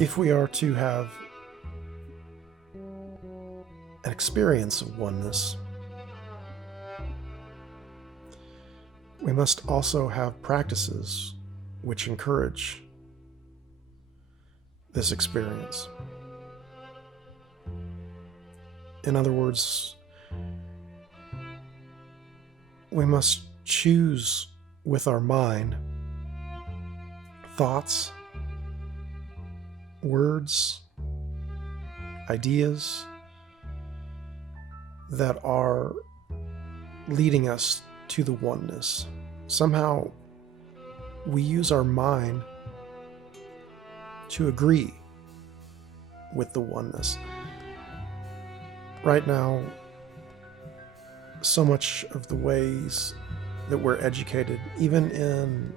If we are to have an experience of oneness, we must also have practices which encourage this experience. In other words, we must choose with our mind thoughts, words, ideas that are leading us to the oneness. Somehow we use our mind to agree with the oneness. Right now, so much of the ways that we're educated, even in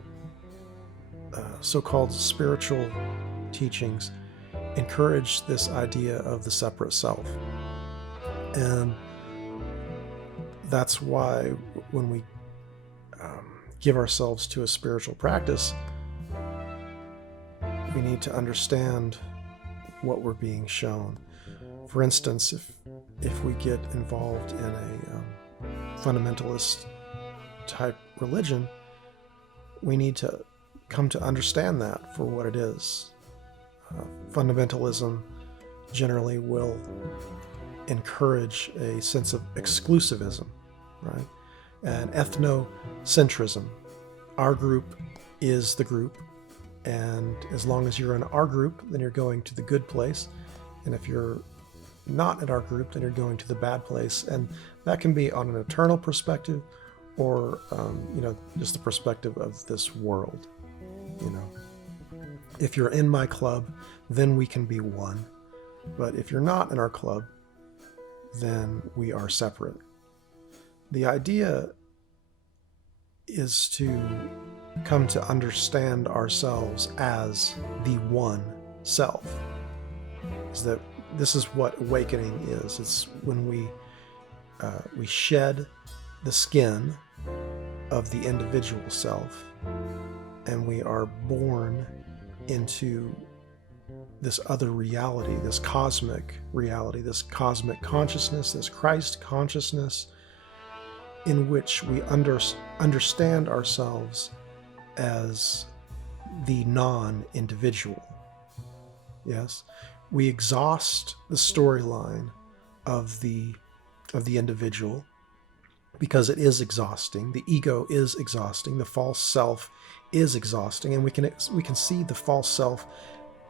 so-called spiritual teachings, encourage this idea of the separate self. And that's why when we give ourselves to a spiritual practice, we need to understand what we're being shown. For instance, if we get involved in a fundamentalist type religion, we need to come to understand that for what it is. Fundamentalism generally will encourage a sense of exclusivism, right? And ethnocentrism. Our group is the group, and as long as you're in our group, then you're going to the good place. And if you're not in our group, then you're going to the bad place. And that can be on an eternal perspective, or just the perspective of this world. If you're in my club, then we can be one. But if you're not in our club, then we are separate. The idea is to come to understand ourselves as the one self. Is that this is what awakening is. It's when we shed the skin of the individual self, and we are born into this other reality, this cosmic reality, this cosmic consciousness, this Christ consciousness, in which we understand ourselves as the non-individual. Yes, we exhaust the storyline of the individual because it is exhausting. The ego is exhausting. The false self is exhausting, and we can see the false self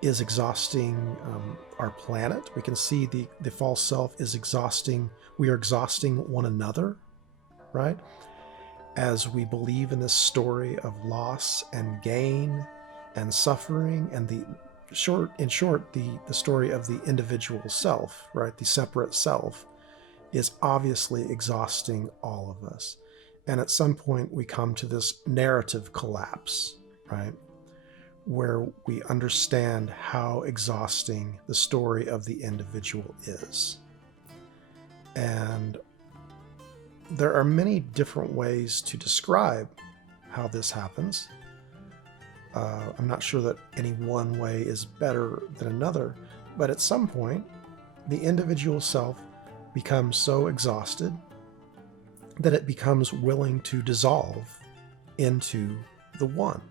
is exhausting our planet. We can see the false self is exhausting. We are exhausting one another, right? As we believe in this story of loss and gain and suffering, and the story of the individual self, right? The separate self is obviously exhausting all of us. And at some point we come to this narrative collapse, right? Where we understand how exhausting the story of the individual is. And there are many different ways to describe how this happens. I'm not sure that any one way is better than another, but at some point, the individual self becomes so exhausted that it becomes willing to dissolve into the one.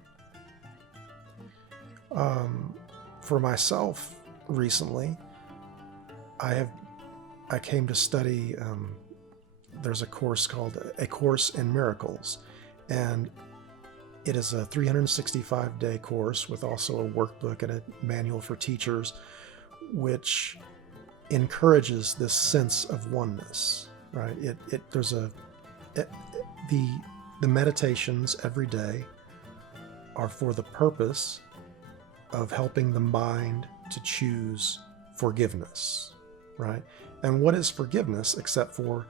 For myself, recently, I came to study. There's a course called A Course in Miracles, and it is a 365-day course with also a workbook and a manual for teachers, which encourages this sense of oneness. Right? The meditations every day are for the purpose of helping the mind to choose forgiveness, right? And what is forgiveness except for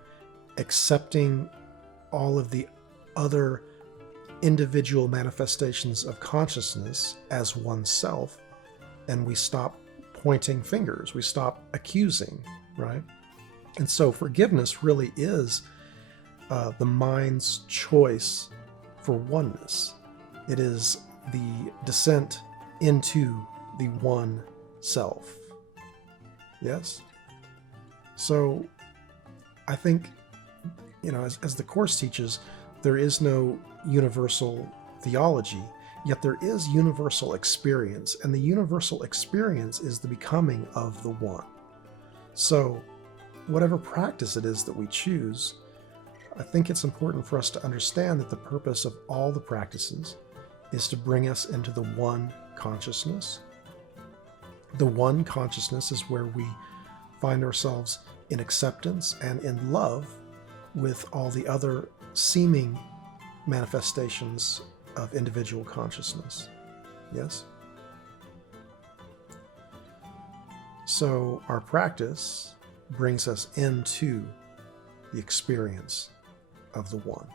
accepting all of the other individual manifestations of consciousness as oneself, and we stop pointing fingers, we stop accusing, right? And so forgiveness really is the mind's choice for oneness. It is the descent into the one self. Yes? So I think, as the Course teaches, there is no universal theology, yet there is universal experience, and the universal experience is the becoming of the one. So whatever practice it is that we choose, I think it's important for us to understand that the purpose of all the practices is to bring us into the one consciousness. The one consciousness is where we find ourselves in acceptance and in love with all the other seeming manifestations of individual consciousness. Yes? So our practice brings us into the experience of the one.